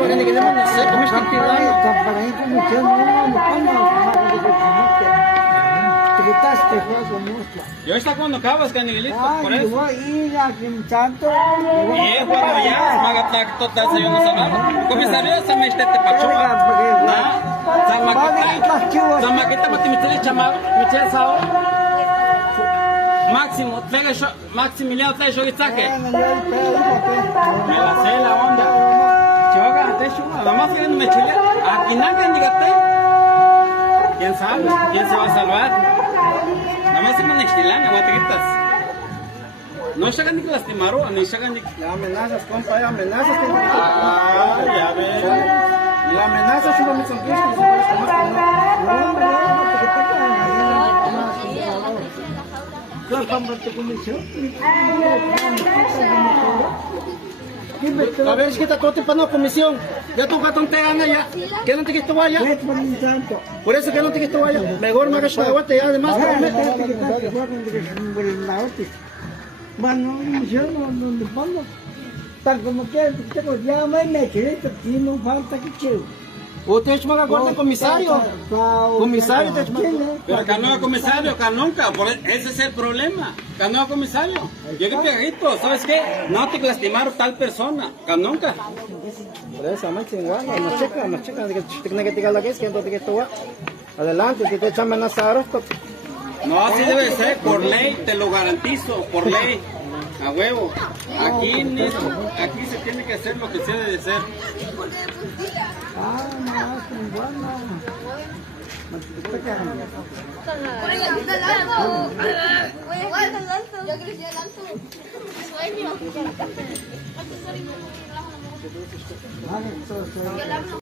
maganda ka naman. Sa commission tila. Yo está cuando acabas canilito, por eso. Y bueno, ya, magatak total sa yung nasababa. Komisaryo, sa may estete pachuga. Sama kita matimitili chama, michel sao. Máximo, pega yo, Maximiliano trae yo gitake. Me la sé la onda. Choga, te chuga, además que no me chile. Aquí nada llegaste. ¿Quién sabe? ¿Quién se va a salvar? Nada más se me nextilan, aguatritas. No llegan ni que lastimaron, ni llegan ni... La amenazas, compa, hay amenazas. Ah, ya ves. La amenaza solo me son 15 y se puede tomar con a ver, es que está todo para una comisión. Ya tu gato te gana ya. ¿Qué no te quieres tomar ya? Por eso que no te quieres tomar ya. Mejor me hagas aguante ya, además. Tal como que ya me quedé, aquí no falta que chido. Usted es más aguante comisario. Comisario, te Pero acá no hay comisario, acá nunca, ese es el problema. Acá no hay comisario. Yo que pegadito, ¿sabes qué? No te lastimaron tal persona, acá nunca. Por eso, más igual, nos checan, tiene que tirar la que es que entonces que esto va. Adelante, que te echan amenazar. No, así debe ser, por ley, te lo garantizo, por ley. A huevo. Aquí se tiene que hacer lo que se debe de hacer. Yo crecí el alto.